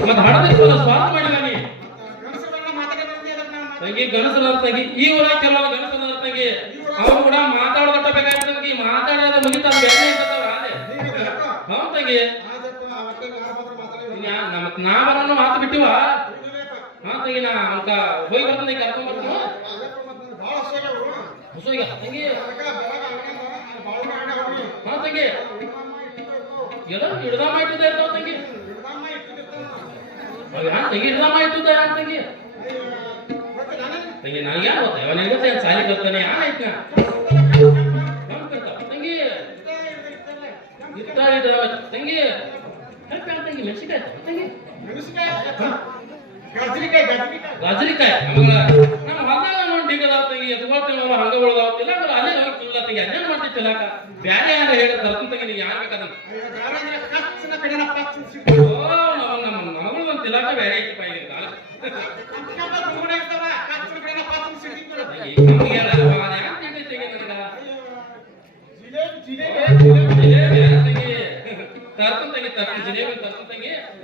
ಮತ್ ಹಣದಿರ್ತಲ್ಲ ಸ್ವಾರ್ಥ ಮಾಡಿಲ್ಲ ನೀ ತಂಗಿ ಗಣಸರ ತಂಗಿ ಈ ಊರ ಕೆಲವು ಗಣಸರ ತಂಗಿ ಅವ್ರು ಕೂಡ ಮಾತಾಡೋದಟ್ಟ ಬೇಕಾಗಿರ್ತಂಗಿ ಮಾತಾಡೋದ ಮುಗಿತ ಬೇರೆ ಇರ್ತವ ಹೌದು ತಂಗಿ ನಾ ಬರೋನು ಮಾತು ಬಿಟ್ಟಿವ ಹಾ ತಂಗಿ ನಾ ಅನ್ಕ ಹೋಗಿ ಬರ್ತಂಗಿ ಕರ್ಕೊಂಡ್ ಬರ್ತೀನಿ ಹೊಸೋಗ ತಂಗಿ ಹಾ ತಂಗಿ ಎಲ್ಲ ಹಿಡ್ದಾಮ ಇಟ್ಟಿದ್ದೆ ಇರ್ತಾವ ತಂಗಿ ತಂಗಿ ಹಿಡ್ದಾಮ ಇಟ್ಟಿದ್ದೆ ಯಾರು ತಂಗಿ ತಂಗಿ ನನಗೆ ಯಾರು ಗೊತ್ತ ಅವನಿಗೆ ಗೊತ್ತ ಸಾಲಿ ಬರ್ತಾನೆ ಆಯ್ತು ತಂಗಿ ತಂಗಿ ತಂಗಿ ಮೆಣಸಿಕಾಯಿ ತಂಗಿ ಗಜರಿಕಾಯಿ ನಮ್ಮ ಹೊಲದಾಗ ನೋಡಿ ಡಿಗದಾವ ತಂಗಿ ಎತ್ಕೊಳ್ತೇವೆ ಹಂಗ ಉಳ್ದಾವತ್ತಿಲ್ಲ ಅಂದ್ರೆ ಅಲ್ಲೇ ಹೋಗಿ ತಿನ್ನಲ್ಲ ತಂಗಿ ಅದೇನು ಮಾಡ್ತೀವಿ ತಿನ್ನಕ ಬ್ಯಾರೆ ಯಾರು ಹೇಳಿದ ತರ್ತೀನಿ ತಂಗಿ ನೀವು ಯಾರು ಬೇಕದನ್ನ ನಮ್ಮ ಮಗಳು ಒಂದು ತಿನ್ನಕ ಬೇರೆ ಐತಿ ಪಾಯಿ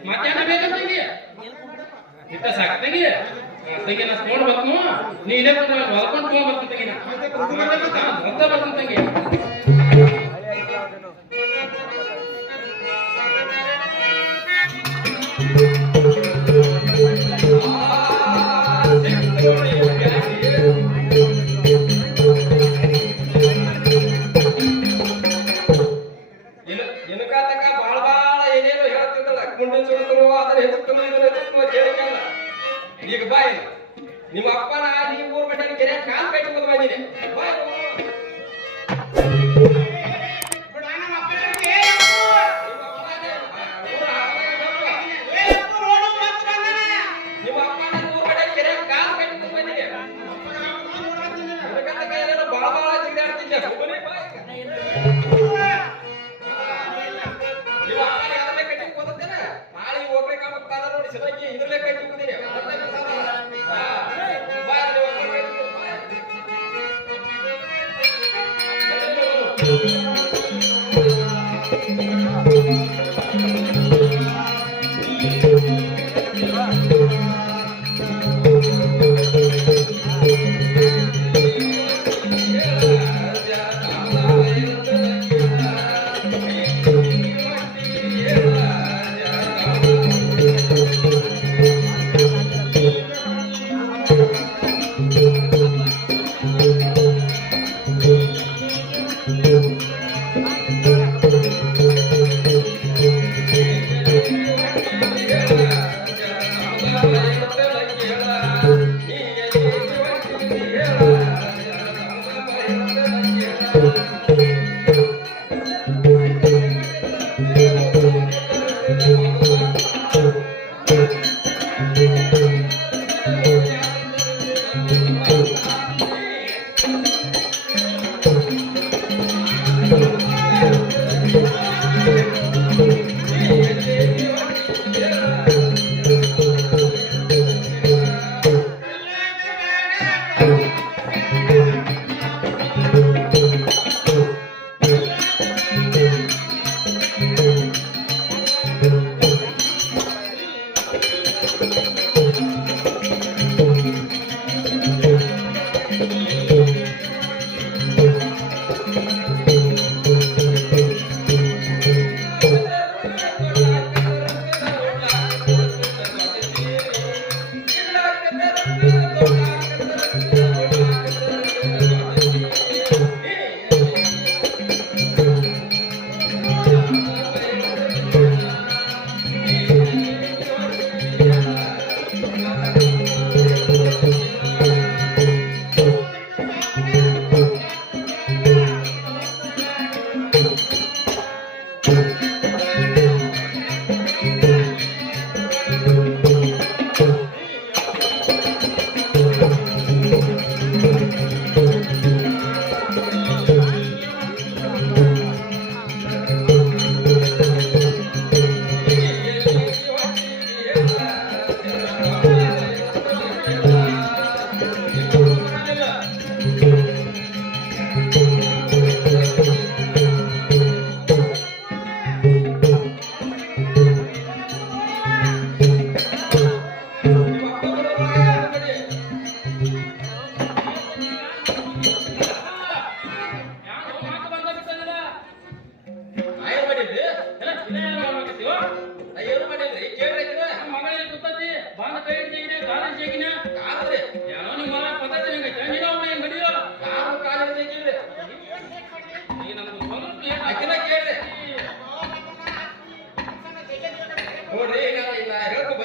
ಮಧ್ಯಾಹ್ನ ಬೇಕಂತಂಗಿ ಇಷ್ಟ ಸಾಕ ತಂಗಿ ತಂಗಿ ನಾ ತಗೊಂಡ್ ಬರ್ತು ನೀ ಇಲ್ಲೇ ಹೊಲ್ಕೊಂಡು ತಗೊಂಡ್ ಬರ್ತೀನಿ ತಂಗಿ ಹೊತ್ತ ಬರ್ತೀನಿ ತಂಗಿ ಈಗ ಬಾಯಿ ನಿಮ್ಮ ಅಪ್ಪನ ನೀವು ಊರ್ ಮಟ್ಟ ಕೆರೆ ಕಾಲ್ ಕಟ್ಟಿ ಬಂದಿದೆ ನಿಮ್ಮ ಅಪ್ಪನ ಊರ್ ಮಟ್ಟ ಕೆರೆ ಕಾಲ್ ಕಟ್ಟಿ ಬಂದಿದೆ ಬಾಳ ಬಾಳ ಜಿಗಾಡ್ತಿದ್ದೆ ನಿಮ್ಮ ಅಪ್ಪನ ಯಾರಲ್ಲೇ ಕಟ್ಟಿ ಹೋಗುತ್ತೇನೆ ನಾಳೆ ಹೋಗ್ಬೇಕಾಗ್ತಾರ ನೋಡಿ ಸಲಗಿ ಇದ್ರಲ್ಲೇ ಕಟ್ಟಿ ಬಂದಿದೆ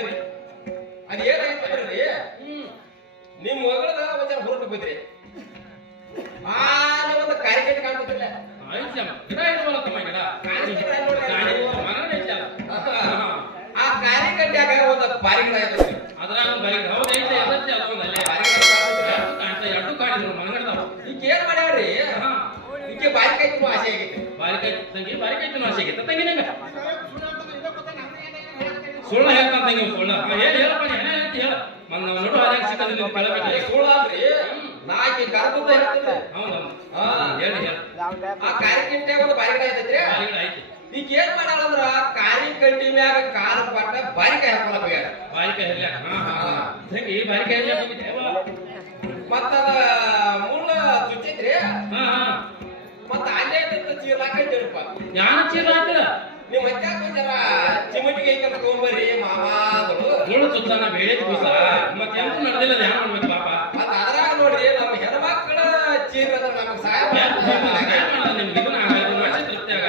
ಹೋಗಿದ್ರಿ ಅದ್ ಏನಾಗಿತ್ತಂದ್ರಿ ನಿಮ್ ಮಗಳದ ಒಂದ್ ಜನ ಹೊರಟು ಹೋಗಿದ್ರಿ ಒಂದು ಕಾರ್ಯಕ್ರಮ ಕಾಣ್ತಿಲ್ಲ ಗಿಡ ಇರುವಲ್ಲ ತಮ್ಮ ಗಿಡ ಆ ಕಾರ್ಯಕರ್ತ್ಯಾಗ ಒಂದು ಪಾರಿಗಿಡ ಇರ್ತದೆ ಅದ್ರಾಗ ಒಂದು ಬಾರಿ ಹೌದು ಐತೆ ಅದಕ್ಕೆ ಅದೊಂದು ಅಲ್ಲೇ ಕಾಣ್ತಾ ಎರಡು ಕಾಣಿದ್ರು ಮನಗಡ್ತಾವ ಈಗ ಏನ್ ಮಾಡ್ಯಾವ್ರಿ ಈಕೆ ಬಾರಿಕಾಯ್ತು ಆಸೆ ಆಗೈತಿ ಬಾರಿಕಾಯ್ತು ಆಸೆ ಆಗೈತೆ ತಂಗಿ ನಂಗ ಸುಳ್ಳು ಹೇಳ್ತಾನ ತಂಗಿ ಸುಳ್ಳು ಏನ್ ಹೇಳಪ್ಪ ಏನ ಹೇಳ್ತಿ ಹೇಳ ಮನ್ನ ನೋಡು ಅದಾಗ ಸಿಕ್ಕದ ನೀವು ಕೇಳಬೇಕು ಸುಳ್ಳಾದ್ರಿ ನಾಕಿ ಕರ್ಕೊಂಡ ಹೇಳ್ತಿದ್ದೆ ಹೌದಮ್ಮ ಹೇಳಿ ಹೇಳಿ ಆ ಕಾರ್ಯಕ್ರಮ ಒಂದು ಬಾರಿಗಿಡ ಐತೈತ್ರಿ ಬಾರಿಗಿಡ ಐತಿ ಈಗ ಏನ್ ಮಾಡ್ಯಾಳಂದ್ರ ಕಾರ್ಯಕಟ್ಟಿ ಮ್ಯಾಗ ಕಾಲ ಪಟ್ಟ ಬಾರಿಕಾಯಿ ಹಾಕೊಳಕ್ ಹೋಗ್ಯಾರ ಬಾರಿಕಾಯಿ ಹೇಳ ತಂಗಿ ಬಾರಿಕಾಯಿ ಹೇಳ ಮತ್ತದ ಮುಳ್ಳ ಚುಚ್ಚೈತ್ರಿ ಮತ್ತ ಅಲ್ಲೇ ಚೀರ್ಲಾಕೈತಿರಪ್ಪ ಯಾನ ಚೀಲ ಹಾಕಿದ ನೀವ್ ಮತ್ತ್ಯಾಕ ಜರ ಚಿಮಟಿಗೆ ಐತಲ್ಲ ತಗೊಂಬರ್ರಿ ಮಾಮಾಗಳು ಮುಳ್ಳು ಚುಚ್ಚಾನ ಬೇಳೆ ಕೂಸ ಮತ್ತೆ ಎಂತ ನಡೆದಿಲ್ಲ ಧ್ಯಾನ ಮಾಡ್ಬೇಕು ಪಾಪ ಮತ್ತ ಅದ್ರಾಗ ನೋಡ್ರಿ ನಮ್ಮ ಹೆಣ್ಮಕ್ಳ ಚೀರ ನಮಗ್ ಸಹಾಯ ನಿಮ್ಗೆ ಇದನ್ನ ಆಗಾಯ್ತು ಮಾಡಿ ತೃಪ್ತಿ ಆಗ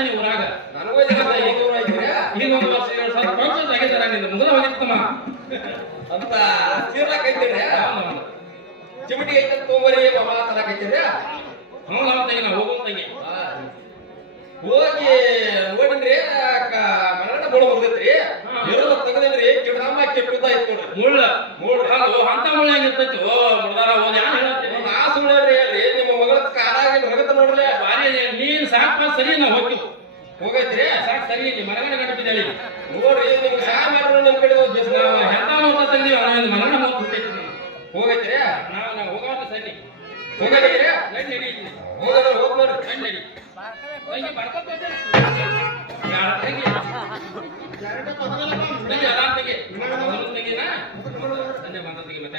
ನೀವು ಊರಾಗ ನನಗೂ ಜನ ಈಗ ಒಂದು ವರ್ಷ 2,000 ಪಂಚಾಯತ್ ಆಗಿದ್ದಾರ ನಿಂದ ಮುಗಿದ ಹೋಗಿತ್ತಮ್ಮ ಅಂತ ಚೀರ್ಲಾಕೈತಿರಿ ಚಿಮಟಿಗೆ ಐತಲ್ಲ ತಗೊಂಬರ್ರಿ ಮಾಮಾ ತಲಾಕೈತಿರಿ ಹೌದು ತಂಗಿ ನಾವು ಹೋಗೋದು ತಂಗಿ ಹೋಗಿ ನೋಡಿನ್ರಿ ಮರಣ ಮುಳ್ಳು ಮುಗ್ದೈತ್ರಿ ಇರೋದು ತೆಗದಿನ್ರಿ ಕಿಡಮ್ಮ ಕೆಪ್ಪಿದ್ದ ಐತ್ ನೋಡ್ರಿ ಮುಳ್ಳು ಅಂತ ಮುಳ್ಳು ಹೆಂಗಿರ್ತೈತಿ ಓ ಮುಳ್ದಾರ ಹೋದ ಯಾರು ಹೇಳತ್ತೀನಿ ನಾ ಸುಳ್ಳ್ರಿ ಹೇಳ್ರಿ ನಿಮ್ಮ ಮಗಳ ಕಾಲಾಗಿ ಹೊಗತ ನೋಡ್ರಿ ಬಾರಿ ನೀನ್ ಸಾಕ್ ಸರಿ ನಾವು ಹೋಗಿ ಹೋಗೈತ್ರಿ ಸಾಕ್ ಸರಿ ಇಲ್ಲಿ ಮರಗಡೆ ಗಟ್ಟಿದ್ದೇವೆ ನೋಡ್ರಿ ನಿಮ್ಗೆ ಸಹಾಯ ಮಾಡ್ರಿ ನಿಮ್ ಕಡೆ ನಾವು ಹೆತ್ತ ನೋಡ್ತಾ ತೆಗ್ದೀವಿ ಅವನ ಮರಣ ಹೋಗ್ಬಿಟ್ಟೈತಿ ಹೋಗೈತ್ರಿ ನಾವು ಹೋಗಾಟ ಸರಿ ಹೋಗೈತ್ರಿ ನಡಿ ನಡಿ ಹೋಗೋದ್ರ ಹೋಗ್ ನೋಡ್ರಿ ನಡಿ ತಂಗಿ ಬರ್ಕೊತ ಯಾರ ತಂಗಿ ತಂಗಿ ಅಲ್ಲ ತಂಗಿ ತಂಗಿನ ಸಂಜೆ ಬಂದ ತಂಗಿ ಮತ್ತೆ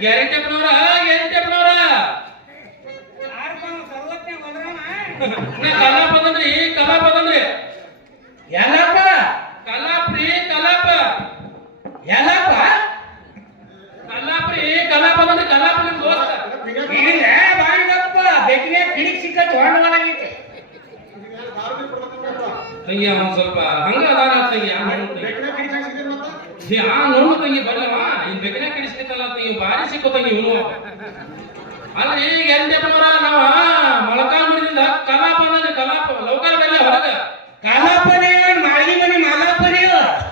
ಗ್ಯಾರಂಟಿ ಅಪ್ಪನವ್ರ ಕಲಾಪ ಅದಂದ್ರಿ ಎಲ್ಲಪ್ಪ ಕಲಾಪ್ರಿ ಕಲಾಪ ಎಲ್ಲಪ್ಪ ಕಲಾಪ ಅದಂದ್ರಿ ಕಲಾಪ ನಿಮ್ ದೋಸ್ತ ಇಲ್ಲ ಬಾಯಿಗಪ್ಪ ಬೆಕ್ಕಿಗೆ ಕಿಡಿಕ್ ಸಿಕ್ಕ ತೊಗೊಂಡವನಾಗೈತೆ ತಂಗಿ ಅವನ್ ಸ್ವಲ್ಪ ಹಂಗ ಅದಾರ ತಂಗಿ ನೋಡು ತಂಗಿ ಬರ್ಲವ ಇನ್ ಬೆಕ್ಕಿನ ಕಿಡಿಸ್ಕಿತ್ತಲ್ಲ ತಂಗಿ ಬಾರಿ ಸಿಕ್ಕು ತಂಗಿ ಇವನು ಅಲ್ರಿ ಗ್ಯಾರಂಟಿ ಅಪ್ಪನವ್ರ ನಾವ ಮೊಳಕಾಲ್ಮೂರಿನಿಂದ ಕಲಾಪ ಅಂದ್ರೆ ಕಲಾಪ ಲೌಕಾಲ ಬೆಲ್ಲ ಹೊರಗ ಕಲಾಪನೇ ಮಾಳಿ ಮನೆ ಮಾಲಾಪನೇ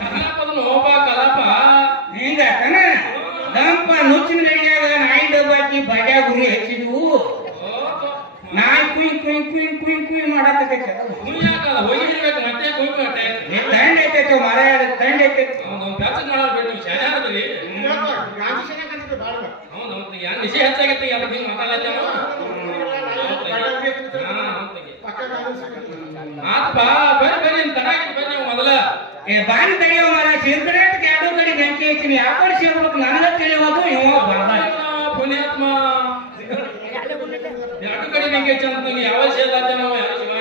ಕಲಾಪ ಅದನ್ನು ಹೋಗ ಕಲಾಪ ಹಿಂಗ ಕಣ ದಪ್ಪ ನುಚ್ಚಿನ ಗಡಿಯಾಗ ನಾಯಿ ಡಬ್ಬಾಕಿ ಬಡ್ಯಾ ಗುರಿ ಹಚ್ಚಿದ್ವು ನಾಯಿ ಕುಯ್ ಮಾಡಾಕತ್ತೈತೆ ಮುಯ್ಯಾಕಲ್ಲ ಹೋಗಿರ್ಬೇಕು ಮತ್ತೆ ಹೋಗ್ಬೇಕು ತಂಡ ಐತೈತೆ ಮರ ತಂಡ ಐತೈತೆ ಅವ್ನು ಬ್ಯಾಚಕ್ ಮಾಡೋರು ಬಿಟ್ಟು ಶಾನ್ಯಾರದ್ರಿ ಹೌದು ಯಾರು ನಿಶೆ ಹೆಚ್ಚಾಗೈತಿ ಅದಕ್ಕೆ ಹಿಂಗೆ ಮಾತಾಡತ್ತೇವ ಆತ್ಪ ಬರ್ರಿ ತಡಾಗಿತ್ತು ಬರ್ರಿ ನೀವು ಮೊದಲ ಬಾರಿ ತಡೆಯೋ ಮರ ಸಿರ್ಕರೇಟ್ ಎರಡು ಕಡೆ ಬೆಂಕಿ ಹಚ್ಚಿನಿ ಯಾಕಡೆ ಸೇರ್ಬೇಕು ನನಗ ತಿಳಿಯೋದು ಇವ ಬರ್ದ ಪುಣ್ಯಾತ್ಮ ಎರಡು ಕಡೆ ಬೆಂಕಿ ಹಚ್ಚಂತ ಯಾವ ಸೇರ್ಲಾತ ನಾವು ಯಾವ ಶಿವ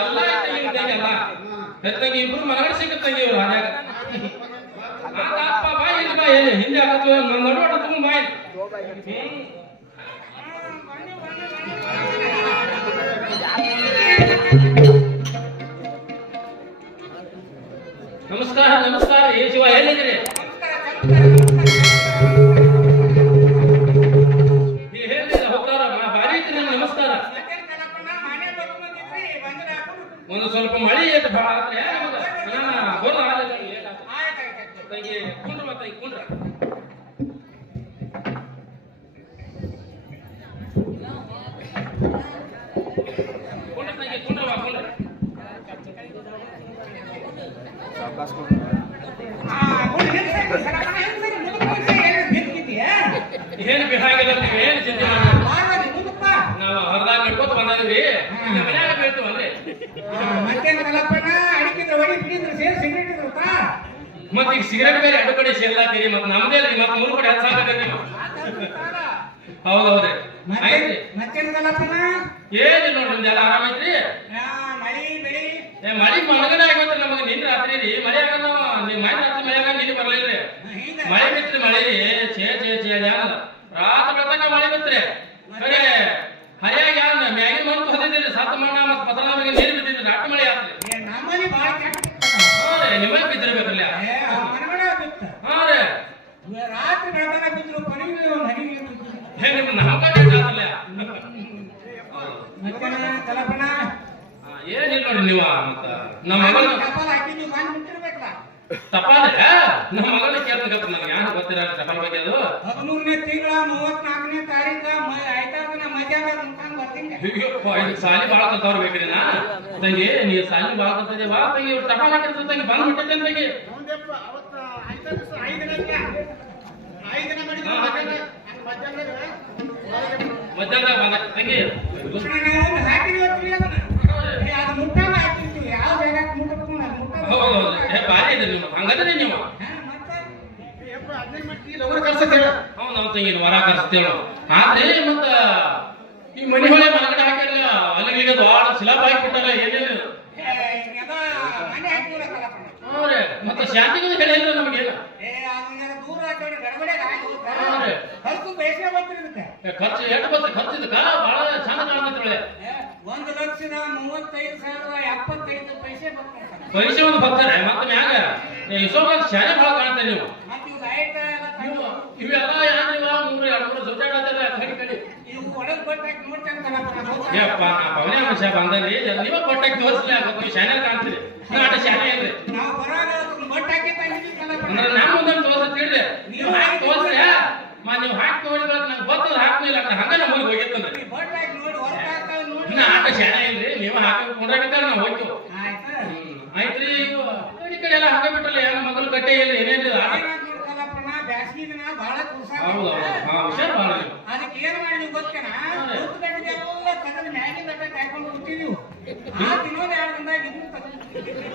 ಎಲ್ಲ ಐತೆಲ್ಲ ಹೆತ್ತಂಗಿ ಇಬ್ರು ಮನಗಡೆ ಸಿಗುತ್ತಂಗಿ ಇವ್ರು ಹಾನ್ಯಾಗ ಆತಪ್ಪ ಬಾಯಿ ಇಲ್ಲಿ ಬಾಯಿ ಎಲ್ಲಿ ಹಿಂದೆ ಆಗತ್ತು ನನ್ನ ನಡುವಟ ತುಂಬ ಬಾಯಿ ನಮಸ್ಕಾರ ಏ ಶಿವ ಹೇಳಿದ್ರಿ ಹೇಳಿಲ್ಲ ಹೋಗ್ತಾರ ಬಾರಿ ಐತಿ ನಿಮ್ಗೆ ನಮಸ್ಕಾರ ಒಂದು ಸ್ವಲ್ಪ ಮಳಿ ಐತೆ ಭಾಳ ಆತ್ರಿ ಬರೋದು ಆಗಲ್ಲ ಲೇಟ್ ಆಯ್ತು ತಂಗಿ ಕುಂಡ್ರ ಮತ್ತೆ ಕುಂಡ್ರ ತಂಗಿ ಕುಂಡ್ರವಾ ಕುಂಡ್ರ ಏನು ಬಿಡಾಗಿಲ್ಲ ನೀವು ಏನು ಚಿಂತೆ ನಾವು ಹೊರದಾಗ ನಡ್ಕೋತ ಬಂದಿದ್ವಿ ಮನ್ಯಾಗ ಬೀಳ್ತೀವಿ ಅಲ್ಲೇ ಮತ್ತೆ ಈಗ ಸಿಗರೇಟ್ ಬೇರೆ ಎರಡು ಕಡೆ ಸೇರ್ಲಾತೀರಿ ಮತ್ತೆ ನಮ್ದೇ ರೀ ಮತ್ತೆ 3 ಕಡೆ ಹಚ್ಚಾಕತ್ತೀರಿ ಹೌದೌದ್ರಿ ಏನಿಲ್ಲ ನೋಡ್ರಿ ನಿಮ್ದೆಲ್ಲ ಆರಾಮೈತ್ರಿ ಮಳಿ ಮನಗಡೆ ಆಗೋತ್ರಿ ನಮಗೆ ನಿನ್ನೆ ರಾತ್ರಿ ರೀ ಮಳೆ ಆಗಲ್ಲ ನೀವು ಮನೆ ರಾತ್ರಿ ಮಳೆ ಆಗ ನಿನ್ನೆ ಬರ್ಲಿಲ್ರಿ ಮಳೆ ಬಿತ್ರಿ ಮಳೆ ರೀ ಛೇ ಯಾನಲ್ಲ ರಾತ್ರಿ ಬೆಳತಕ ಮಳೆ ಬಿತ್ರಿ ಕರೆ ಹರಿಯಾಗಿ ಯಾರ ಮ್ಯಾಗಿನ ಮಣ್ಣು ಹೊದಿದ್ರಿ ಸತ್ತ ಮಣ್ಣ ಮತ್ತೆ ಪತನ ನೀರು ಬಿದ್ದಿದ್ರಿ ರಾತ್ರಿ ಮಳೆ ಆತ್ರಿ ಬಿಟ್ರಿ ನೀವು ಮತ್ತ ನಮ್ಮ ಮಗಳ ಟಪಾಲ್ ಹಾಕಿದ್ವಿ ಬಂದು ಮುಟ್ಟಿರ್ಬೇಕಲ್ಲ ತಪ್ಪಾದ ನಮ್ಮ ಮಗಳ ಕೇಳ್ಬೇಕಪ್ಪ ನನಗೆ ಯಾರು ಗೊತ್ತಿರ ಟಪಾಲ್ ಬಗ್ಗೆ ಅದು 13ನೇ ತಿಂಗಳ 34ನೇ ತಾರೀಕ ಆಯ್ತಾರ ಮಧ್ಯಾಹ್ನ ಮುಖಾನ್ ಬರ್ತೀನಿ ಇದು ಸಾಲಿ ಬಾಳ ಕಲ್ತವ್ರ ಬೇಕ್ರಿ ನಾ ತಂಗಿ ನೀ ಸಾಲಿ ಬಾಳ ಕಲ್ತಿದ್ದೆ ಬಾ ತಂಗಿ ಟಪಾಲ್ ಹಾಕಿರ್ತ ತಂಗಿ ಬಂದ್ ಬಿಟ್ಟೈತೆ ತಂಗಿ ಮಧ್ಯಾಹ್ನ ಬಂದ ತಂಗಿ ಹೌದು ಭಾರಿ ಇದೆ ನೀವು ಹಂಗದ್ರೆ ನೀವು ಹೌದು ನಾವು ತಂಗಿ ವರ ಕರ್ಸ್ತೇವೆ ಆದ್ರೆ ಮತ್ತ ಈ ಮನಿ ಹೊಳೆ ಮನಗಡೆ ಹಾಕಿರಲ್ಲ ಅಲ್ಲಿಗೆ ದೊಡ್ಡ ಸಿಲಾಪ್ ಹಾಕಿಬಿಟ್ಟಲ್ಲ ಏನೇನು ಮತ್ತೆ ಶಾಂತಿಗೆ ಹೇಳಿಲ್ಲ ನಮಗೇನು ಖರ್ಚು ಎಷ್ಟು ಬರ್ತದೆ ಖರ್ಚು ಇದಕ್ಕ ಬಹಳ ಚಂದ ಕಾಣ್ತೈತೆ 1,35,075 ಪೈಸೆ ಪೈಸೆ ಒಂದು ಬರ್ತಾರೆ ಮತ್ತೆ ಮ್ಯಾಗ ಇಸೋವಾಗ ಶಾಲೆ ಬಹಳ ಕಾಣ್ತಾರೆ ನೀವು ಇವೆಲ್ಲ ಯಾರಿವ 3-2 ಸುತ್ತಾಡತ್ತಲ್ಲ ಕಡಿ ಕಡಿ ಯಪ್ಪ ನಾ ಪವನೇ ಮನುಷ್ಯ ಬಂದ್ರಿ ನೀವ ಕೊಟ್ಟಾಕಿ ತೋರಿಸ್ಲಿ ಆಗತ್ತೆ ನೀವು ಶಾಲೆ ಕಾಣ್ತೀರಿ ನಾಟ ಶಾಲೆ ಅಲ್ರಿ ಅಂದ್ರೆ ನಮ್ಮ ಮುಂದೆ ತೋರ್ಸತ್ ಹೇಳಿದೆ ನೀವು ಹಾಕಿ ತೋರಿಸ್ರಿ ನೀವು ಹಾಕಿ ತೋರಿದ್ರೆ ನಂಗೆ ಗೊತ್ತದ ಹಾಕ್ಲಿಲ್ಲ ಹಂಗ ನಮ್ಮ ಊರಿಗೆ ಹೋಗಿತ್ತಂದ್ರೆ ಆಟ ಶಾಲೆ ಇಲ್ರಿ ನೀವು ಹಾಕಿ ಕೊಂಡ್ರಾಗಿದ್ದಾರೆ ನಾವು ಹೋಗ್ತೀವಿ ಆಯ್ತ್ರಿ ಈ ಕಡೆ ಎಲ್ಲ ಹಾಕ ಬಿಟ್ರಲ್ಲ ಯಾರ ಮಗಲು ಗಟ್ಟೆ ಇಲ್ಲ ಏನೇನ್ರಿ ಹೌದೌದು ಹಾ ಹುಷಾರ್ ಬಾಳ ಅದಕ್ಕೆ ಏನ್ ಮಾಡಿದ್ವಿ ಗೊತ್ತೇನ ಎಲ್ಲ ತಗದ ಮ್ಯಾಗಿನ ಕಾಯ್ಕೊಂಡು ಕೂತಿದೀವಿ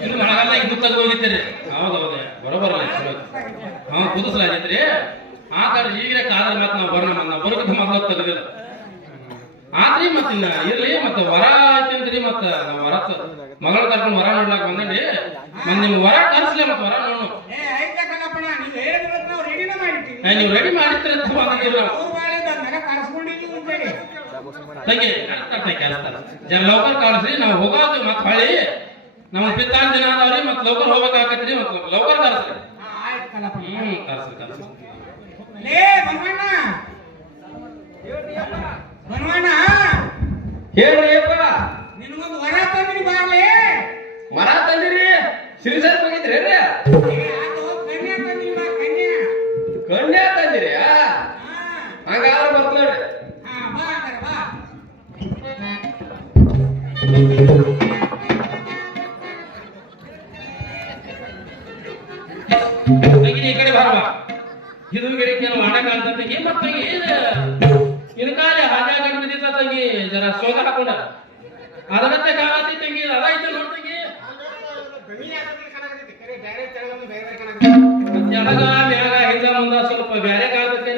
ಇನ್ನು ಮಳೆಗಾಲ ಇದು ತೆಗೆದು ಹೋಗಿದ್ದೀರಿ ಹೌದೌದು ಬರೋಬರಲ್ಲ ಹಾ ಕುದಿಸ್ಲಾಗಿದ್ರಿ ಆ ಕಾಲ ಈಗಲೇ ಕಾದ್ರ ಮತ್ತೆ ನಾವು ಬರೋಕೆ ಮೊದಲು ತೆಗೆದಿಲ್ಲ ಆದ್ರಿ ಮತ್ತ ಇನ್ನ ಇರ್ಲಿ ಮತ್ತ ವರ ಐತಂದ್ರಿ ಮತ್ತ ನಾವು ವರ ಮಗಳ ಕರ್ಕೊಂಡು ವರ ನೋಡ್ಲಾಕ ಬಂದ್ರಿ ಮತ್ ನಿಮ್ ವರ ಕರ್ಸ್ಲಿ ಮತ್ತ ವರ ನೋಡು ನೀವು ರೆಡಿ ಮಾಡಿರ್ತೀರಿ ಅಂತ ಬಂದಿಲ್ಲ ತಂಗಿ ಕರೆಸ್ತಾರ ಜನ ಲೌಕರ್ ಕಾಣಿಸ್ರಿ ನಾವು ಹೋಗೋದು ಮತ್ ಹೊಳಿ ನಮ್ಗೆ ಪಿತ್ತಾನ್ ದಿನ ಅದಾವ್ರಿ ಮತ್ ಲೌಕರ್ ಹೋಗ್ಬೇಕಾಗತ್ರಿ ಮತ್ ಲೌಕರ್ ಕರೆಸ್ರಿ ಕರೆಸ್ರಿ ಹೇಳ್ರಿಯಪ್ಪ ನಿನಗೊಂದು ವರ ತಂದಿನಿ ಬಾರ್ಲೆ ಮರ ತಂದಿರಿ ಸಿರಿಸರ್ ಹೋಗಿದ್ರಿ ಕನ್ಯಾ ತಂದಿರಿ ಹಂಗಾದ್ರೆ ಬರ್ತಾರೆ ಈ ಕಡೆ ಬರವಾ ಇದು ಗಿಡಕ್ಕೆ ಮಾಡಕ್ ಅಂತ ತಂಗಿ ಮತ್ತೆ ಇನ್ಕಾಲೆ ಹಾಜಾಗ ಬಿದ್ದಿತ್ತ ತಂಗಿ ಜರ ಸೋದ ಹಾಕೊಂಡ ಅದರತ್ತೆ ಕಾಲತಿ ತಂಗಿ ಅದಾಯ್ತು ನೋಡ್ತಂಗಿ ಜಳಗ ಮ್ಯಾಗ ಹಿಂದ ಮುಂದ ಸ್ವಲ್ಪ ಬ್ಯಾರೆ ಕಾಲಕ್ಕೆ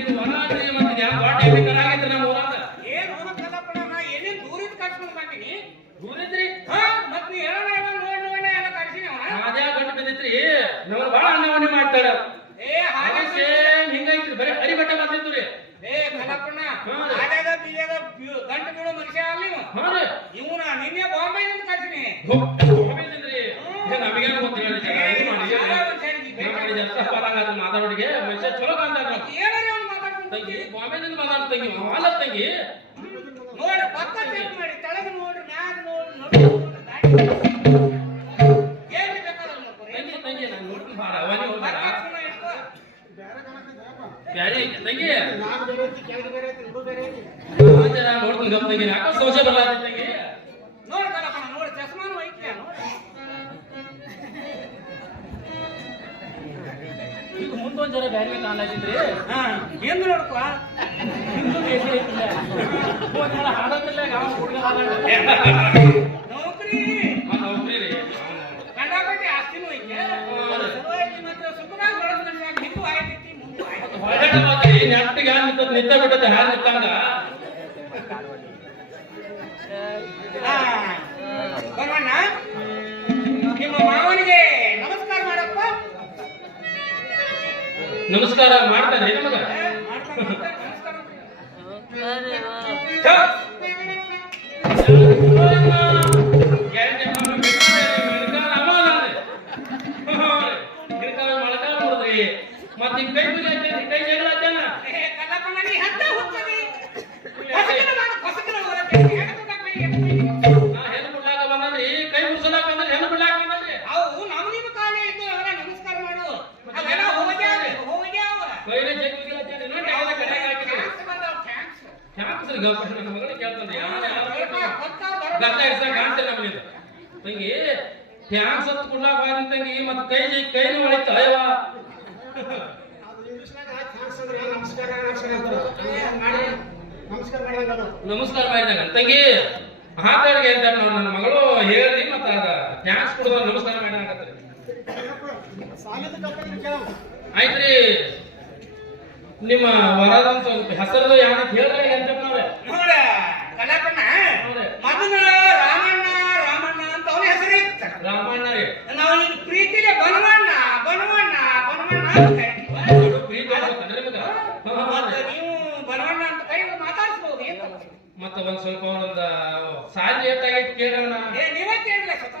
ಇದು ಹೊರ ಮತ್ತೆ ಯಾವ ಗೋಟೆ ಕಲಾಗಿದ್ರೆ ನಮ್ಮ ಊರಾಗ ದೂರಿದ್ರಿ ಅದೇ ಗಂಟು ಬಿದ್ದಿತ್ರಿ ನಮ್ಗೆ ಬಹಳ ಅನ್ನವನ್ನೇ ಮಾಡ್ತಾಳ ಹಿಂಗೈತ್ರಿ ಬರೀ ಹರಿ ಬಟ್ಟೆ ಬರ್ತಿದ್ರಿ ಗಂಟು ಬೀಳೋ ಮನುಷ್ಯ ಅಲ್ಲಿ ಇವನ ನಿನ್ನೆ ಬಾಂಬೆಯಿಂದ ಕಳ್ಸಿನಿ ನಮಗೇನು ಗೊತ್ತಿಲ್ಲ ಮಾತಾಡೋರಿಗೆ ಮನುಷ್ಯ ಚಲೋ ಕಾಣ್ತಾರ ಬಾಂಬೆದಿಂದ ಮಾತಾಡ ತಂಗಿ ಮಾಲ ತಂಗಿ ನೋಡಿ ಪಕ್ಕ ಚೆಕ್ ಮಾಡಿ ತೆಳಗೆ ನೋಡಿ ಮ್ಯಾಗ ನೋಡಿ ಏನ್ ಬೇಕಾದ್ರೆ ತಂಗಿ ನಾನು ನೋಡ್ತೀನಿ ಬಾರ ಅವನೇ ಹೋಗ್ಬೇಡ ಬ್ಯಾರೆ ತಂಗಿ ನಾನು ನೋಡ್ತೀನಿ ಗಪ್ಪ ತಂಗಿ ಯಾಕೋ ಸೋಸೆ ಬರಲ್ಲ ತಂಗಿ ನೋಡಿ ಕಲಪಣ ನೋಡಿ ಚಸ್ಮಾನು ಐತ್ರಿ ಈಗ ಮುಂದೊಂದ್ ಜರ ಬ್ಯಾರೆ ಕಾಣಲಾಗಿದ್ರಿ ಏನು ನೋಡ್ಕೊ ಹಾಡೋದಿಲ್ಲ ನೌಕರಿ ನೌಕರಿ ರೀ ಕಂಡಾಪಟ್ಟಿ ಆಸ್ತಿನೂ ಐತೆ ಮತ್ತೆ ಸುಖವಾಗಿ ಬೆಳೆದ ನಿಂತು ಆಯ್ತೈತಿ ಮುಂದೆ ನೆಟ್ಟಿಗೆ ನಿಂತ ಬಿಟ್ಟದೆ ಹಾಲು ನಿಂತಂಗ ಬರೋಣ ನಿಮ್ಮ ಮಾವನಿಗೆ ನಮಸ್ಕಾರ ಮಾಡಪ್ಪ ನಮಸ್ಕಾರ ಮಾಡ್ತಾರೆ ನಮಗ ಮತ್ತೆ ಕೈ ಬಿಡಿ ಕೈ ಜಗಳ ನಾ ಹೆಣ್ಣು ಬಿಡ್ಲಾಕ ಬಂದ್ರಿ ಕೈ ಮುರ್ಸಲಾಕ ಬಂದ್ರಿ ಹೆಣ್ಣು ಬಿಡ್ಲಾಕ ಬಂದ್ರಿ ಅವು ನಮ್ನಿಮ್ ಕಾಲೇ ಇದ್ದು ಅವರ ನಮಸ್ಕಾರ ಮಾಡು ಅವೆಲ್ಲ ಹೋಗ್ಯಾವ ಕೈಲೇ ಜಗ್ಗಿಲ್ಲ ಜನ ನೋಡಿ ಯಾವ್ದ ಕಡೆ ಹಾಕಿದ್ರು ಥ್ಯಾಂಕ್ಸ್ ರೀ ಗಪ್ಪ ನನ್ನ ಮಗಳು ಕೇಳ್ತಾನೆ ಗತ್ತ ಇರ್ಸ ಕಾಣ್ತಿಲ್ಲ ನಮಗೆ ತಂಗಿ ಥ್ಯಾಂಕ್ಸ್ ಅಂತ ಕೊಡ್ಲಾಕ ಬಾರಿ ತಂಗಿ ಮತ್ತೆ ಕೈನೂ ಹೊಳಿತ ಅಯ್ಯವ ನಮಸ್ಕಾರ ಮಾಡಿದಾಗ ತಂಗಿ ಹಾಕಳಿಗೆ ಅಂತ ನನ್ನ ಮಗಳು ಹೇಳಿ ಮತ್ತ ಅದ ಥ್ಯಾಂಕ್ಸ್ ಕೊಡುವ ನಮಸ್ಕಾರ ಮಾಡಾಕತ್ರಿ ಆಯ್ತ್ರಿ ನಿಮ್ಮ ವರದಂತ ಸ್ವಲ್ಪ ಹೆಸರು ಯಾವತ್ತು ಹೇಳ್ರಿ ಅಂತ ನಾವೇ ನೋಡ ಕಲಾಪಣ್ಣ ಮೊದಲ ರಾಮಣ್ಣ ರಾಮಣ್ಣ ಅಂತ ಅವನ ಹೆಸರು ಇತ್ತ ರಾಮಣ್ಣ ರೀ ನಾವು ಈಗ ಪ್ರೀತಿಗೆ ಬನವಣ್ಣ ಬನವಣ್ಣ ಬನವಣ್ಣ ಅಂತ ಕರಿತೀವಿ. ಪ್ರೀತಿ ಆಗ್ಬೇಕಂದ್ರೆ ನಿಮ್ಗ? ಮತ್ತೆ ನೀವು ಬನವಣ್ಣ ಅಂತ ಕೈ ಮಾತಾಡಿಸ್ಬೋದು ಏನ್ ತಪ್ಪು? ಮತ್ತ ಒಂದ್ ಸ್ವಲ್ಪ ಒಂದ ಸಾಲಿ ಏಟಾಗೈತಿ ಕೇಳೋಣ ನೀವೇ ಕೇಳಿಲ್ಲ ಸ್ವತಃ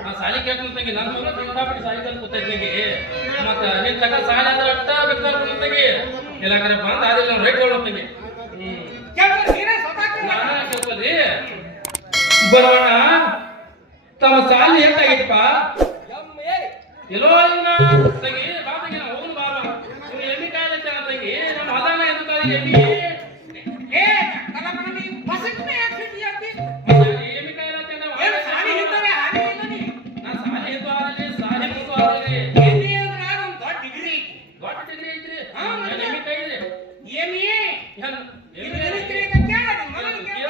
ಆ ಸಾಲಿ ಕೇಳ್ಕೊಂತಂಗಿ ನನ್ನ ಮಗಳು ಸಿಕ್ಕಾಪಟ್ಟಿ ಸಾಲಿ ಕಲ್ ಕೂತೈತಿ ಮತ್ತ ನಿನ್ ತಕ ಸಾಲಿ ಅಂದ್ರೆ ಅಟ್ಟ ಬಿದ್ದಾರ ಕೂತಂಗಿ ಇಲ್ಲಾಂದ್ರೆ ಬಂದ್ ಆದಿಲ್ಲ ನಾವು ರೇಟ್ ಕೊಡ್ತಂಗಿ ಕೇಳ್ತಾರೆ ನೀವೇ ಸ್ವತಃ ಕೇಳಿಲ್ಲ. ನಾನು ಕೇಳ್ಕೊಳ್ರಿ ಬರೋಣ ತಮ್ಮ ಸಾಲಿ ಏಟಾಗೈತಿಪ್ಪ ಎಲ್ಲೋ ಇನ್ನ ತಂಗಿ ಬಾ ತಂಗಿ ನಾವು ಹೋಗುನು ಬಾ ಇವ್ನು ಎಮ್ಮಿ ಕಾಯಿಲೆ ತಂಗಿ ನಮ್ಮ ಅದಾನ ಎಂದು ಕಾಯಿಲೆ ಎಮ್ಮಿ ಏ ಕಲಾಪಣ್ಣ ನೀವು ಬಸಕ್ನೆ ಯಾಕೆ ಸುದ್ದಿ ಆಗ್ತಿ? ಎಮ್ಮಿ ಕಾಯಿಲೆ ಏನು ಸಾಲಿ ಹಿಂದವೆ ಹಾಗೆ ಇಲ್ಲ ನೀ ನಾನು ಸಾಲಿ ಹಿಂದೂ ಆದಲ್ಲಿ ಸಾಲಿ ಮುಂದೂ ಆದಲ್ಲಿ ಎಮ್ಮೆ ಅಂದ್ರೆ ಒಂದು ದೊಡ್ಡ ಡಿಗ್ರಿ ಐತಿ. ದೊಡ್ಡ ಡಿಗ್ರಿ ಐತ್ರಿ ಹಾ, ಮತ್ತೆ? ಎಮ್ಮಿ ಕಾಯಿಲೆ ಎಮ್ಮೆ ಏನು ಇದು ಎದಕ್ಕೆ ಅಂತ ಕೇಳ ನಿಮ್ಮ ಮಗನಿಗೆ ಕೇಳ.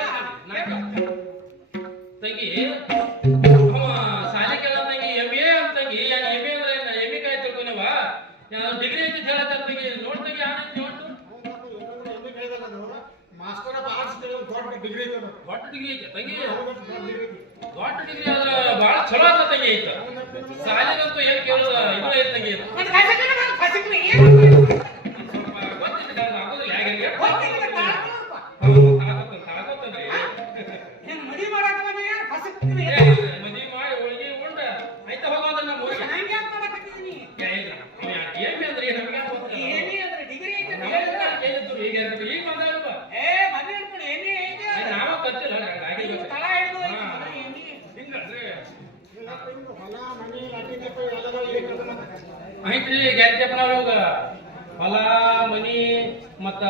ತಂಗಿ ಅವ ಸಾಲಿ ಕೇಳ ತಂಗಿ ಎಮ್ ಎ ಅಂತ ತಂಗಿ ಯಾಕೆ ಎಮ್ ಎ ಅಂದ್ರೆ ಎಮ್ಮಿ ಕಾಯಿ ತಿಳ್ಕೊನವ ಡಿಗ್ರಿ ಐತಿ ಹೇಳತ್ತ ತಂಗಿ ನೋಡ್ತಂಗಿ ಯಾನೈತಿ ನೋಡು ಮಾಸ್ಟರ್ ಆಫ್ ಆರ್ಟ್ಸ್ ದೊಡ್ಡ ಡಿಗ್ರಿ ಐತೆ ದೊಡ್ಡ ಡಿಗ್ರಿ ಐತೆ ತಂಗಿ ದೊಡ್ಡ ಡಿಗ್ರಿ ಆದ್ರೆ ಬಹಳ ಚಲೋ ಆತ ತಂಗಿ ಐತ ಸಾಲಿಗಂತೂ ಏನ್ ಕೇಳೋದ ಇದು ಐತೆ ತಂಗಿ ಮತ್ತೆ ಬಸಕ್ನೆ ಬಂದು ಬಸಕ್ನೆ ಏನು ಸ್ವಲ್ಪ ಗೊತ್ತಿಲ್ಲ ಆಗೋದಿಲ್ಲ ಹೇಗೆ ಗೊತ್ತಿಲ್ಲ ತಾಳ್ಕೊಳಪ್ಪ. ತಾಳ್ಕೊತಂದ್ರಿ ಏನು ಮದುವೆ ಮಾಡಕ್ಕೆ ಬಂದೆ ಯಾರು ಬಸಕ್ನೆ ಮದ್ವಿ ಮಾಡಿ ಹೋಳಿಗೆ ಉಂಡ ಆಯ್ತಾ ಹೋಗೋದ್ರ ನಮ್ಮ ಊರಿಗೆ ಹಂಗೆ ಯಾಕೆ ಮಾಡಕತ್ತಿದ್ದೀನಿ ಏಮಿ ಅಂದ್ರೆ ನಮ್ಗೆ ಏನೇ ಅಂದ್ರೆ ಡಿಗ್ರಿ ಐತೆ ಅಂತ ಹೇಳಿದ್ರ? ಈಗ ಈಗ ಬಂದಾಗಲ್ವ ಏ ಮದುವೆ ಹಿಡ್ಕೊಂಡು ಏನೇ ಐತೆ ನಾವ ಕತ್ತಿಲ್ಲ ಹಾಗೆ ನೀವು ತಳ ಹಿಡ್ದು ಐತೆ ಮದುವೆ ಏನೇ. ಹಿಂಗಲ್ರಿ ಹೊಲ ಮನೆ ಲಾಟಿ ದೀಪ ಎಲ್ಲರೂ ಇಲ್ಲಿ ಆಯ್ತ್ರಿ ಗ್ಯಾರಂಟಿ ನಾವು ಹೊಲ ಮನಿ ಮತ್ತ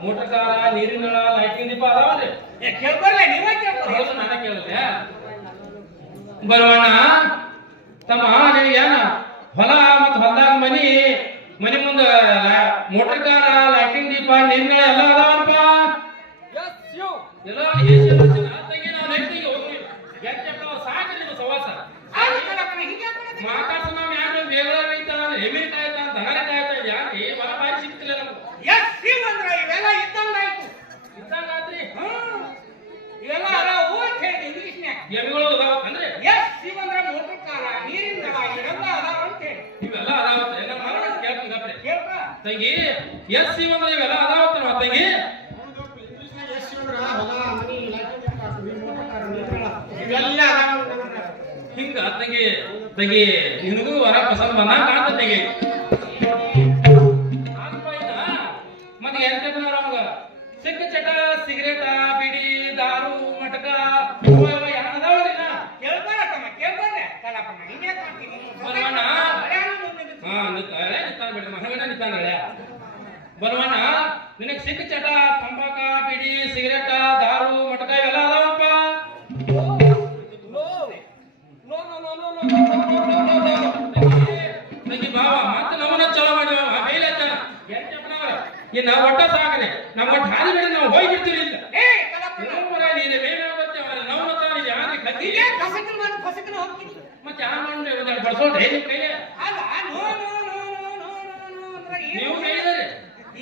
ಮೋಟರ್ ಕಾರ ನೀರಿನ ನಳ ಲೈಟಿಂಗ್ ದೀಪ ಅದಾವಲ್ರಿ ಏ ಕೇಳ್ಕೊರ್ಲೆ ನೀವೇ ಕೇಳ್ಕೊರಿ. ಹೌದು ನಾನೇ ಕೇಳಿದೆ ಬರೋಣ ತಮ್ಮ ನಿನಗೆ ಏನ ಹೊಲ ಮತ್ತ ಹೊಲದಾಗ ಮನಿ ಮುಂದ ಮೋಟರ್ ಕಾರ ಲೈಟಿಂಗ್ ದೀಪ ನೀರಿನ ನಳ ಎಲ್ಲ ಅದಾವಲ್ಪ ಎಲ್ಲ ತಂಗಿ ನಾವು ನೆಟ್ಟಿಗೆ ಹೋಗಿ ಗ್ಯಾರಂಟಿ ಸಾಕು ನಿಮ್ಮ ಸವಾಸ ಆಯ್ತು ಕಣಪ್ಪನ, ಹಿಂಗೆ ಯಾಕ್ ಮಾಡಕತ್ತಿ? ಮಾತಾಡ್ಸ ನಾವ್ ಯಾರು ಬೇರೆ ರೈತ ಎಮ್ಮಿ ಕಾಯ್ತ ದನರ ಕಾಯ್ತ ಯಾಕೆ ಹೊಲ ಬಾರಿ ಸಿಗ್ತಿಲ್ಲ ನಮ್ಗೆ ಎಸ್ ಸಿವ್ ಅಂದ್ರೆ ಇವೆಲ್ಲ ಇದ್ದಂಗಾಯ್ತು. ಇದ್ದಂಗ ಆತ್ರಿ ಇವೆಲ್ಲ ಅದಾವು ಅಂತ ಹೇಳಿ ಇಂಗ್ಲಿಷ್ನ್ಯಾಗ. ಎಮ್ಮಿಗಳು ಅದಾವ ಅಂದ್ರೆ ಎಸ್ ಸಿವ್ ಅಂದ್ರೆ ಮೋಟರ್ ಕಾರ ನೀರಿನ ನಳ ಇವೆಲ್ಲ ಅದಾವ ಅಂತ ಹೇಳಿ ಇವೆಲ್ಲ ಅದಾವತ್ತ ನನ್ನ ಮಗಳ ಕೇಳ್ತೀನಿ ಗಪ್ರೆ ಕೇಳ್ಕ. ತಂಗಿ ಎಸ್ ಸಿ ಅಂದ್ರೆ ಇವೆಲ್ಲ ಅದಾವತ್ತ ನಾವ್ ತಂಗಿ ಇಂಗ್ಲಿಷ್ನಾಗ ಎಷ್ಟು ಅಂದ್ರ ಹೊಲ ಮನೆ ಲಾಟಿ ದೀಪ ಮೋಟರ್ ಕಾರ ನೀರಿನ ಇವೆಲ್ಲ ಅದಾವ ಹಿಂಗ ತಂಗಿ ತಂಗಿ ನಿನಗೂ ವರ ಪಸಂದ್ ಬಂದಾಗ ಕಾಣ್ತ ತಂಗಿ ಮತ್ತೆ ಎಂತ ಅವಾಗ ಸಿಕ್ಕ ಚಟ ಸಿಗರೇಟ ಬಿಡಿ ದಾರು ಮಟಕ ಅದಾವಲ್ಲ ಕೇಳ್ತಾರ ತಮ್ಮ ಕೇಳ್ತಾರೆ ಕಲಾಪಣ್ಣ ಹಿಂಗೆ ಯಾಕ್ ಮಾಡ್ತೀನಿ? ಬರೋಣ. ಹಳೆಯವ್ನು ಮುಂದೆ ನಿಂತು. ಹಾ ನಿಂತಾನ ಬಿಡ್ರಿ ಮಹಂಗನ ನಿಂತಾನ ಬರುವಣ್ಣ ನಿನಗ್ ಸಿಕ್ಕ ಚಟ ತಂಬಾಕ ಬಿಡಿ ಸಿಗರೇಟ ದಾರು ಮಟಕ ಇವೆಲ್ಲ ಅದಾವಪ್ಪ ತಂಗಿ ಬಾವ ಮತ್ತೆ ನಮ್ಮನ್ನ ಚಲೋ ಮಾಡಿವ ಬೇಲೆ ಇನ್ನ ಒಟ್ಟ ಸಾಕ್ರಿ ನಮ್ಮ ಒಟ್ಟು ಹಾದಿ ಬಿಡಿ ನಾವು ಹೋಗಿ ಬಿಡ್ತೀವಿ ಇಲ್ಲ ಏ ಕಲಾಪಣ್ಣ, ನೀನು ಬೇರೆ ಬರ್ತೇವೆ ನಾವು ಯಾರಿಗೆ ಕತ್ತಿ ಹೀಗೆ ಫಸಕ್ನ ಮಾಡಿ ಫಸಕ್ನ ಹೋಗ್ತೀನಿ. ಮತ್ತೆ ಯಾರು ಮಾಡಿ ಒಂದೆರಡು ಬರ್ಸೋಳ್ರಿ ನಿಮ್ ಕೈಲಿ ಅಲ್ಲ no no no no no no ಅಂದ್ರೆ ನೀವು ಏನು ಹೇಳಿದ್ರಿ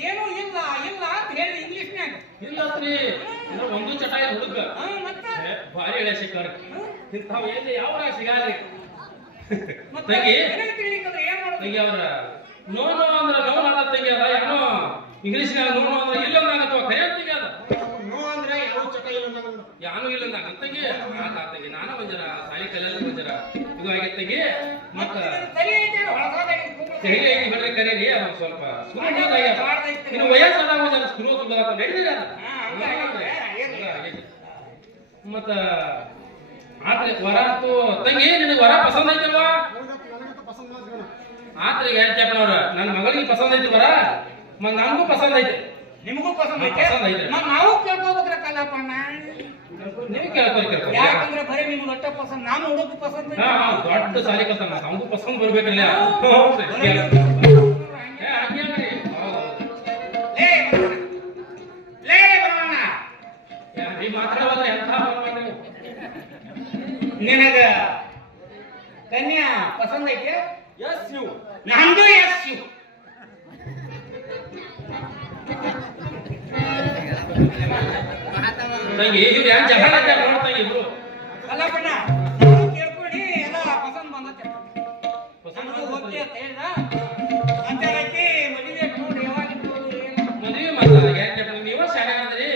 ಏನೂ ಇಲ್ಲ ಇಲ್ಲ ಅಂತ ಹೇಳಿ ಇಂಗ್ಲಿಷ್ನ್ಯಾಗ. ಇಲ್ಲತ್ರಿ ಒಂದು ಚಟ ಇದೆ ಹುಡುಗ ಮತ್ತೆ ಭಾರಿ ಎಳೆ ಸಿಕ್ಕಾರ ಇಂಥವ್ ಎಲ್ಲಿ ಯಾವ ಸಿಗಾಲಿ ಮತ್ತೆ ತಂಗಿ ನಿನಗೆ ತಿಳಿಲಿಕ್ಕಂದ್ರೆ ಏನ್ ಮಾಡೋದು? ತಂಗಿ ಅವ್ರ ನೋ ನೋ ಅಂದ್ರೆ ನೋ ಅದ ತಂಗಿ ಅದ ಏನೋ ಇಂಗ್ಲಿಷ್ನಾಗ ನೋ ನೋ ಅಂದ್ರೆ ಇಲ್ಲೊಂದು ಆಗತ್ತವ ಕರೆ ತಂಗಿ ಅದ ನೋ ಅಂದ್ರೆ ಯಾವ ಚಟ ಇಲ್ಲ ನಮ್ದು ಯಾನು ಇಲ್ಲ ತಂಗಿ ಆತ ತಂಗಿ ನಾನು ಬಂಜರ ಸಾಲಿ ಕಲ್ಯಾಣ ಬಂಜರ ಇದು ಆಗೈತೆ ತಂಗಿ ಮತ್ತ ಮತ್ತೆ ನಿನಗೆ ತಲೆ ಐತೆ ಹೊಳಸಾದ ಹೆಂಗೆ ಐತಿ ಬಿಡ್ರಿ ಕರೀರಿ ಅದು ಸ್ವಲ್ಪ ಇನ್ನು ವಯಸ್ಸಾದಾಗ ಜನ ಸ್ಕ್ರೂ ಸುಧಾರ ನಡೀರಿ ಅದು ಮತ್ತ ಆತ್ರಿ ವರ ಅಂತೂ ತಂಗಿ ನಿನಗೆ ವರ ಪಸಂದ್ ಐತಲ್ವಾ ನನಗಂತೂ ಪಸಂದ್ ಮಾಡ್ತೀವಿ ಆತ್ರಿ ಹೇಳ್ತೇಪನವ್ರ ನನ್ನ ಮಗಳಿಗೆ ಪಸಂದ್ ಐತಿ ವರ ಮತ್ ನನಗೂ ಪಸಂದ್ ಐತಿ ನಿಮಗೂ ಪಸಂದ್ ಐತೆ ಪಸಂದ್ ಐತೆ ನಾವು ಕೇಳ್ಕೋಬೇಕ್ರ ಕಲಾಪಣ್ಣ ನೀವು ಕೇಳ್ಕೊರಿ ಯಾಕಂದ್ರೆ ಬರೀ ನಿಮ್ಗೆ ಅಟ್ಟ ಪಸಂದ್ ನಾನು ಹುಡುಗ ಪಸಂದ್ ಐತೆ. ದೊಡ್ಡ ಸಾಲಿ ಕಲ್ತಾನ ನಮಗೂ ಪಸಂದ್ ಬರ್ಬೇಕಲ್ಲ ಹಂಗ್ರಿ ಲೇ ಬರೋಣ. ಲೇ ಬರೋಣ. ಈ ಮಾತಾಡೋದ್ರೆ ಎಂಥ ಬರ್ಬೇಕು ನಿನಗ ಕನ್ಯಾ ಪಸಂದ್ ಐತೆ ಎಸ್ ನೀವು ನಂದು ಎಸ್ ಯು ತಂಗಿ ಇವ್ರು ಯಾರು ಜಗಳ ನೋಡ್ತಂಗಿ ಇಬ್ರು ಕಲಾಪಣ್ಣ ನಾವು ಕೇಳ್ಕೊಳ್ಳಿ ಎಲ್ಲ ಪಸಂದ್ ಬಂದತ್ತೆ ನನಗೂ ಓಕೆ ಅಂತ ಹೇಳ್ದ ಅಂತ ಹೇಳಕ್ಕೆ ಮದುವೆ ನೋಡಿ ಯಾವಾಗ ಇಟ್ಕೊಳ್ಳೋದು ಏನು ಮದ್ವಿ ಮಾತಾಡ ನೀವ ಶಾಲೆ ಅಂದ್ರಿ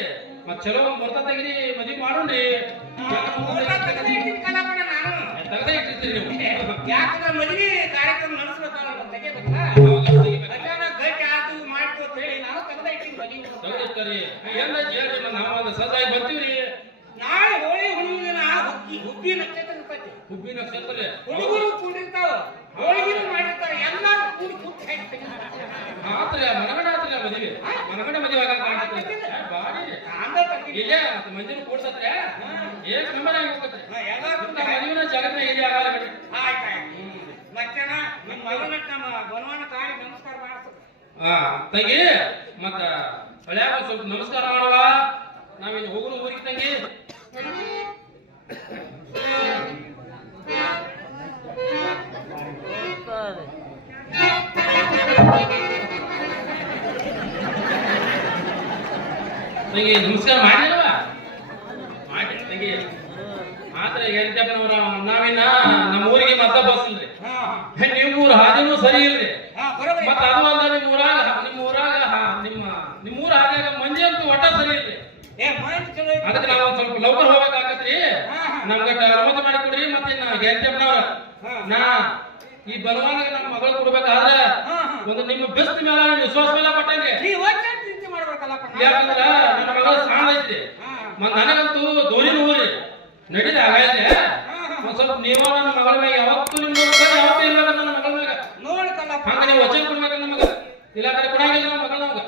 ಮತ್ ಚಲೋ ಬರ್ತಾ ತೆಗಿರಿ ಮದ್ವಿ ಮಾಡೋಣ್ರಿ ಕಲಾಪಣ್ಣ ನಾನು ತೆಗ್ದೇ ಇಟ್ಟಿರ್ತೀರಿ ನೀವು ಯಾಕಂದ್ರೆ ಮದುವೆ ಕಾರ್ಯಕ್ರಮ ನಡೆಸ್ಬೇಕಲ್ಲ ತೆಗಿಬೇಕಲ್ಲ ಅಚಾನಕ್ ಗಟ್ಟಿ ಆತು ಮಾಡ್ಕೋ ಅಂತ ಹೇಳಿ ನಾನು ತೆಗ್ದೇ ಇಟ್ಟಿನಿ ಮದುವೆ ತೆಗ್ದಿರ್ತಾರಿ ಏನ್ ಹೇಳ್ರಿ ನಾವು ಸದಾಗಿ ಬರ್ತೀವ್ರಿ ನಾಳೆ ಹೋಳಿ ಹುಣ್ಣಿಮೆ ಹುಬ್ಬಿ ನಕ್ಷತ್ರ ಇರ್ತೈತಿ ಹುಬ್ಬಿ ನಕ್ಷತ್ರ ಹುಡುಗರು ಕೂಡಿರ್ತಾವ ಹೋಳಿಗೆನು ಮಾಡಿರ್ತಾರ ಎಲ್ಲಾರು ಕೂಡಿ ಕೂತ್ ಆತ್ರಿ ಮನಗಡ ಆತ್ರಿ ಮದ್ವಿ ಮನಗಡ ಮದ್ವಿ ಆಗ ಕಾಣ್ತೈತಿ ಬಾಡಿ ಇಲ್ಲೇ ಮಂದಿನ ಕೂಡ್ಸತ್ರಿ ಏಕ್ ನಂಬರ್ ಆಗಿ ಹೋಗ್ತೈತಿ ಮದುವಿನ ಜಗತ್ನ ಇಲ್ಲಿ ಆಗಲ್ಲ ಬಿಡ್ರಿ ಮತ್ತೇನ ನಿಮ್ಮ ಮಗನ ನಮ್ಮ ಬನವನ ತಾಯಿ ನಮಸ್ಕಾರ ಮಾಡ್ತಾರೆ ತಂಗಿ ಮತ್ತ ಹಳ್ಯಾಗ ಸ್ವಲ್ಪ ನಮಸ್ಕಾರ ಮಾಡುವ ನಾವಿನ್ನು ಹೋಗುನು ಊರಿಗೆ ತಂಗಿ ತಂಗಿ ನಮಸ್ಕಾರ ಮಾಡಿಲ್ವಾ ಮಾಡಿ ತಂಗಿ ಮಾತ್ರ ಹೇಳ್ತೇಪನವ್ರ ನಾವಿನ್ನ ನಮ್ಮ ಊರಿಗೆ ಮತ್ತ ಬಸ್ ಇಲ್ರಿ ನಿಮ್ ಊರ್ ಹಾದಿನೂ ಸರಿ ಇಲ್ರಿ ಮತ್ತ ಅದು ಅಲ್ಲ ನಿಮ್ಮ ಊರ ಹಾದಿಯಾಗ ಮಂದಿ ಅಂತೂ ಒಟ್ಟ ಸರಿ ಇಲ್ರಿ ಅದಕ್ಕೆ ನಾವು ಒಂದ್ ಸ್ವಲ್ಪ ಲೌಕರ್ ಹೋಗ್ಬೇಕಾಗತ್ರಿ ನಮ್ಗೆ ಅನುಮತಿ ಮಾಡಿ ಕೊಡ್ರಿ ಮತ್ತೆ ಹೇಳ್ತೇಪನವ್ರ ನಾ ಈ ಬಲವಾನ ನಮ್ಮ ಮಗಳು ಕೊಡ್ಬೇಕಾದ್ರೆ ಒಂದು ನಿಮ್ಮ ಬೆಸ್ಟ್ ಮೇಲೆ ವಿಶ್ವಾಸ ಮೇಲೆ ಕೊಟ್ಟಂಗೆ ಯಾಕಂದ್ರ ನನ್ನ ಮಗಳ ಸಾಣ ಐತ್ರಿ ಮತ್ ನನಗಂತೂ ದೋರಿನ ಊರಿ ನಡೀಲಿ ಆಗೈತೆ ಒಂದ್ ಸ್ವಲ್ಪ ನೀವು ನನ್ನ ಮಗಳ ಮ್ಯಾಗ ಯಾವತ್ತೂ ನಿಮ್ ಯಾವತ್ತೂ ಇರ್ಬೇಕಂತ ನನ್ನ ಮಗಳ ಮ್ಯಾಗ ಹಂಗ ನೀವು ವಚನ ಕೊಡ್ಬೇಕ ನಮಗ ಇಲ್ಲ ಕಡೆ ಕೊಡಂಗಿಲ್ಲ ನಮ್ಮ ಮಗಳ ನಮಗ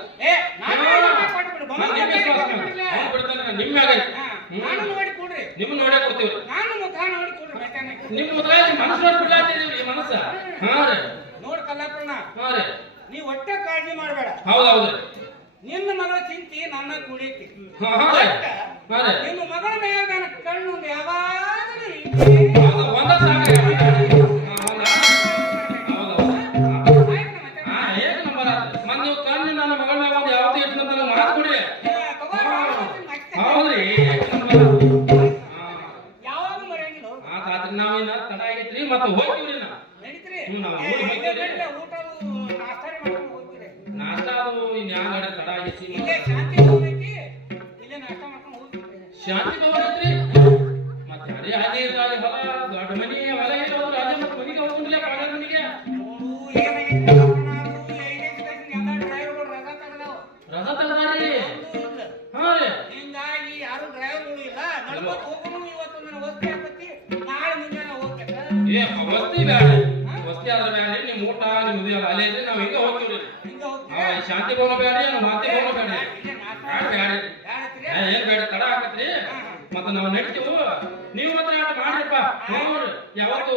ನಿಮ್ ಮ್ಯಾಗ ನಿಮ್ ನೋಡೇ ಕೊಡ್ತೀವಿ ನಿಮ್ ಮುದ್ಗ ಮನಸ್ಸು ನೋಡಿ ಬಿಡ್ಲಾತಿದೀವಿ ಮನಸ್ಸ ಹಾ ರೀ ನೋಡ್ ಕಲ್ಲಾಪಣ್ಣ ಹಾ ರೀ ನೀವ್ ಒಟ್ಟೆ ಕಾಳಜಿ ಮಾಡಬೇಡ ಹೌದೌದ್ರಿ ನಿನ್ನ ಮಗಳ ಚಿಂತಿ ನನ್ನ ಕುಡಿತಿ ಹಾ ರೀ ಹಾ ರೀ ನಿಮ್ಮ ಮಗಳ ಮ್ಯಾಗ ನನ್ನ ಕಣ್ಣು ಯಾವಾಗಲೂ ಒಂದ ಸಾಕ ಏಕ್ ನಂಬರ್ ಮನ್ ನೀವು ಕಣ್ಣು ನನ್ನ ಮಗಳ ಮ್ಯಾಗ ಒಂದು ಯಾವತ್ತೂ ಇಟ್ಟು ನನಗೆ ಮಾತು ಕೊಡ್ರಿ ಹೌದ್ರಿ ಯಾವಾಗ ಮರೆಯಂಗಿಲ್ಲ ಆತ್ರಿ ನಾವಿನ್ನ ತಡ ಆಗೈತ್ರಿ ಮತ್ತೆ ಹೋಗ್ತೀವ್ರಿ ನಾ ನಡೀತ್ರಿ ನಾವು ಊರಿಗೆ ಹೋಗ್ತೀವ್ರಿ ಊಟ ನಾಷ್ಟಾರಿ ಮಾಡ್ಕೊಂಡು ಹೋಗ್ತೀರಿ ನಾಷ್ಟ ಅದು ಇನ್ಯಾಗ ತಡ ಆಗೈತಿ ಇಲ್ಲೇ ಶಾಂತಿ ಹೋಗೈತಿ ಇಲ್ಲೇ ನಾಷ್ಟ ಮಾಡ್ಕೊಂಡು ಹೋಗ್ತೀರಿ ಶಾಂತಿ ತಗೊಂಡ್ರಿ ಮತ್ತೆ ಅದೇ ಹಾಗೆ ಇರ್ತಾರೆ ಹೊಲ ದೊಡ್ಡ ಮನಿ ಹೊಲ ಇರೋದು ರಾಜ ಮತ್ತೆ ಮನಿಗೆ ಹೋಗ್ತಿರ್ಲಿಲ್ಲ ಪಾಡ ಮನಿಗೆ ನೋಡು ಏನಾಗೈತಿ ನಾವು ಐದನೇ ಕ್ಲಾಸಿನ ಎಲ್ಲ ಡ್ರೈವರ್ಗಳು ರಜಾ ತಗದಾವ ರಜಾ ತಗದಾರಿ ಹಾ ರೀ ಹಿಂಗಾಗಿ ಯಾರು ಡ್ರೈವರ್ಗಳು ಇಲ್ಲ ನಡ್ಕೊತ ಹೋಗೋನು ಇವತ್ತು ನನ್ನ ವಸ್ತಿ ಆಗ್ತೈತಿ ನಾಳೆ ಮುಂಜಾನೆ ಹೋಗ್ತೈತೆ ಏ ವಸ್ತಿ ಬ್ಯಾಡ್ರಿ ವಸ್ತಿ ಆದ್ರೆ ಬ್ಯಾಡ್ರಿ ನಿಮ್ ಊಟ ನಿಮ್ ಮದುವೆ ಅಲ್ಲೇ ಇದ್ರೆ ನಾವ್ ಹಿಂಗ ಹೋಗ್ತೀವ್ರಿ ಹಿಂಗ ಹೋಗ್ತೀವಿ ಶಾಂತಿ ಭವನ ಬ್ಯಾಡ್ರಿ ನಾವು ಮಾತೆ ಭವನ ಬ್ಯಾಡ್ರಿ ಇಲ್ಲೇ ನಾಷ್ಟ ಬ್ಯಾಡ್ರಿ ಯಾರತ್ರಿ ಏನ್ ಬೇಡ ತಡ ಆಗತ್ರಿ ಮತ್ತ ನಾವ್ ನಡಿತೀವು ನೀವು ಮಾತ್ರ ಆಟ ಮಾಡ್ರಿಪ್ಪ ಯಾವತ್ತು